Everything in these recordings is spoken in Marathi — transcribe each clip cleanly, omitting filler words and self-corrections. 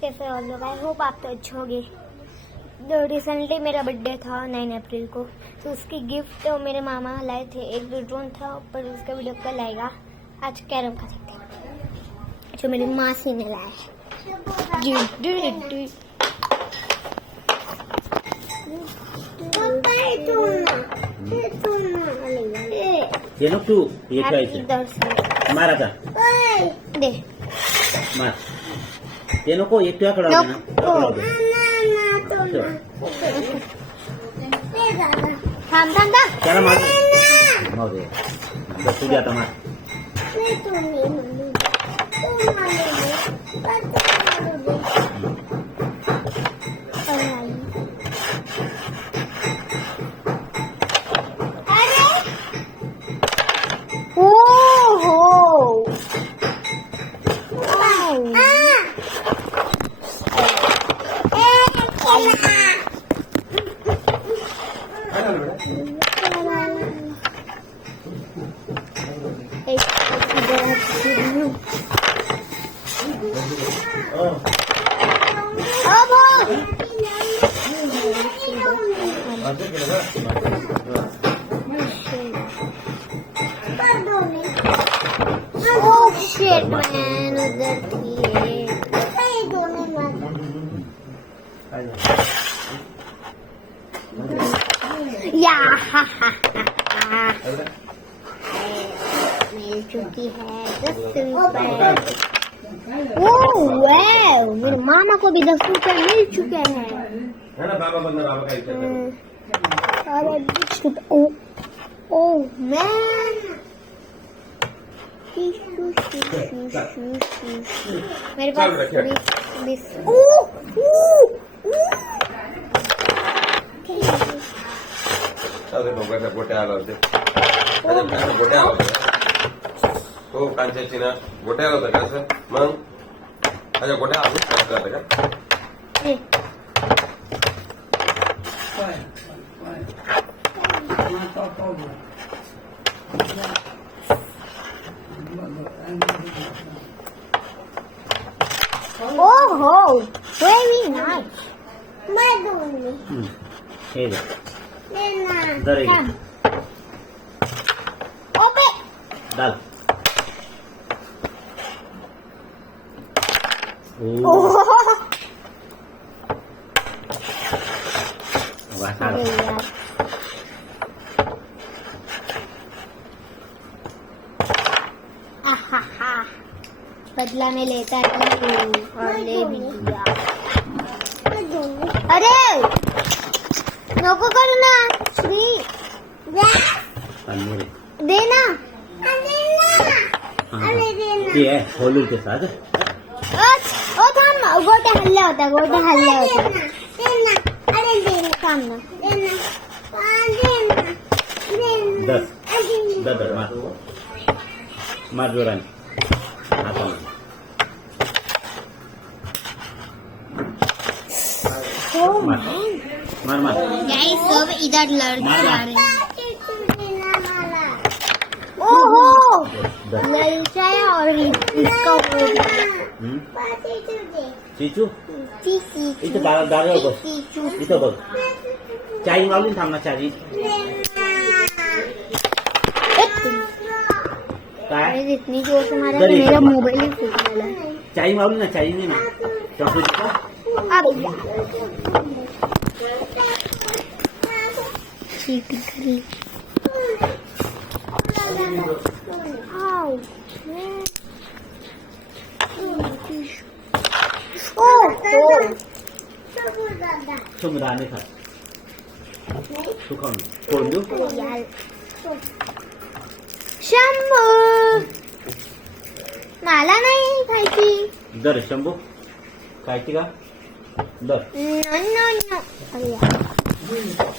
कैसे हो लोग? आई होप आप तो अच्छे होंगे। रिसेंटली मेरा बर्थडे था 9 अप्रैल को, तो उसकी गिफ्ट मेरे मामा लाए थे। एक ड्रोन था, पर उसका वीडियो कल आएगा। आज कैरम खा सकते हैं जो मेरी मासी ने लाया है। ये नको तू ये खायचं मार आता दे मार ये नको एक तुझ्याकडे ना थांब थांब थांब त्याला मार मार दे बस तुझ्या आता मार Oh shit, man, उधर थी या हा हा हा मिल चुकी है 10 रुपए। ओह वाह, मेरे मामा को भी 10 रुपए मिल चुके हैं। है ना बाबा बंदा बाबा का और 20 रुपए। ओह मैन, मेरे पास 20 अरे लोकांना गोट्या आला होते गोट्या आला होत्या हो कांच्याची ना गोट्या आला होता का असं मग अच्छा गोट्या आला का Oh, very nice. मैं दूंगी। हे दे लेना। दर ये ओबे। डाल ओह। वाह अरे यार। आहा, बदला में लेता है और ले भी लिया। अरे नको करू ना श्री, देना ये है होलू के साथ ओ थांब ना, गोट्या हल्ल्या होत्या थांब ना 10 मार मार जोराने आता मार मार गाइस सब इधर लड़ मार रहे हैं। ओहो लड़का है और इसका चिचू इथं दारावर बस इथं बघ चार्जिंग लावली थांब ना चार्जिंग काय इतनी जोर से मारा कि मेरा मोबाइल ही फूट गया। चार्जिंग लावली ना चार्जिंग नाही ना चॉकलेट का अरे चीटिंग करी। समुद्राने खा तू खाऊन कोण देऊ शंभू मला नाही खायची। दर शंभू खायची का दर अरे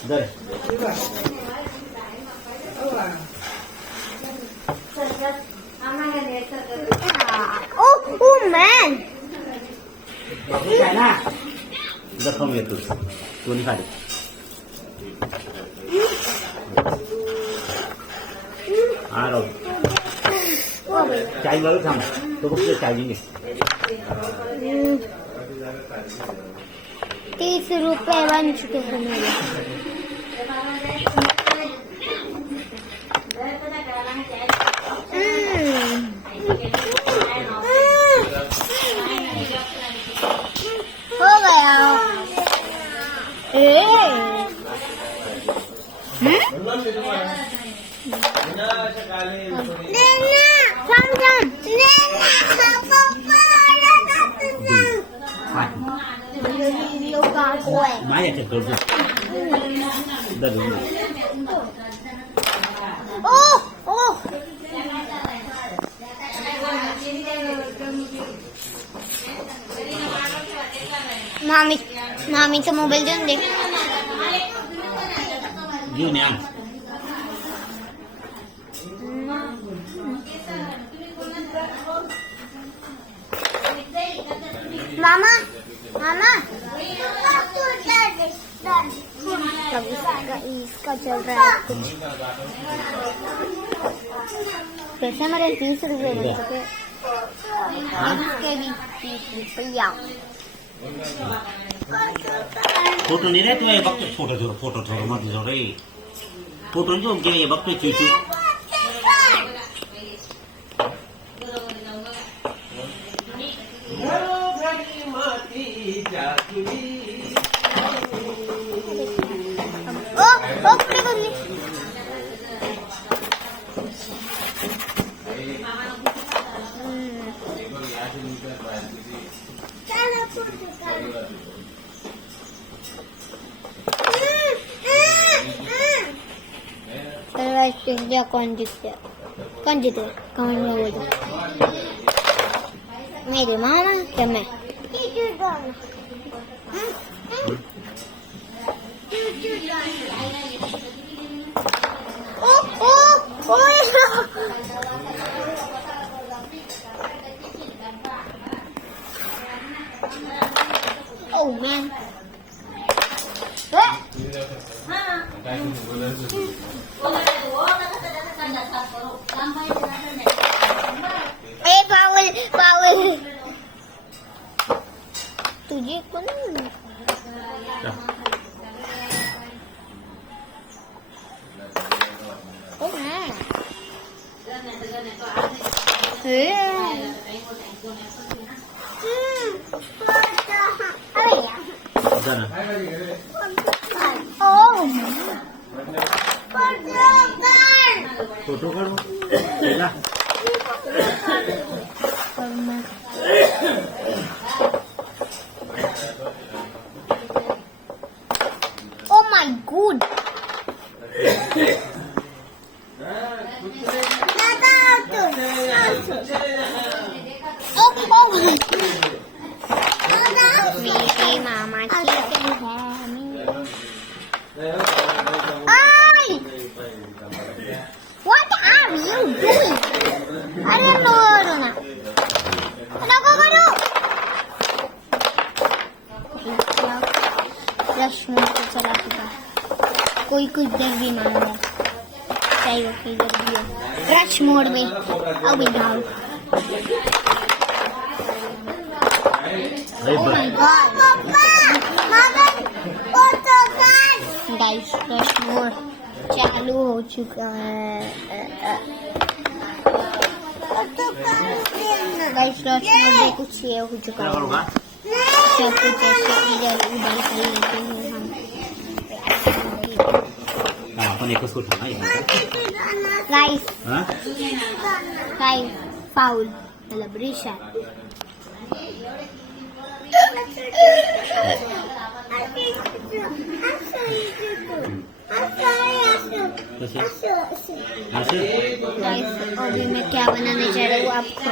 दर ओ मॅन जखम येतो दोन्ही खाली हा राहू चार्जिंग लावू थांब तो फक्त चार्जिंग आहे 30 रुपये बन चुके हैं मेरे। हो गया। माझ्या करतो मामीचा मोबाईल देऊन दे. घेऊन या. मामा मामा इसका चल रहा है कुछ. कैसे हमारे 30 रुपये बन चुके. इसके भी 30 रुपया. फोटो नाही रे तुला बघतो. फोटो ठेव मध्ये जो रे फोटो जो घे बघतो चिचू. पुढे बोलली. कौन जीते कौन बोल. मेरे मामा क्या मैं. Oh man. पावल तुझे कोण. फोटो काढू. Oh my god. मेरे मामा What are you doing? अरे नो ना नको करू. रश्मि को चला चुका. कोई कुछ डर भी मान रहा. चाहिए कोई डर भी है. रश मोड में अभी डाल. गाइस रश मोड चालू हो चुका है. गाइस रश मोड में कुछ ये हो चुका है. सब कुछ ऐसे इधर उधर कर लेते हैं हम. आपण एकच होतो ना. गाइस हां गाइस फाउल सेलिब्रेशन. गाइस अभी मैं क्या बनाने जा रहा हूँ आपको.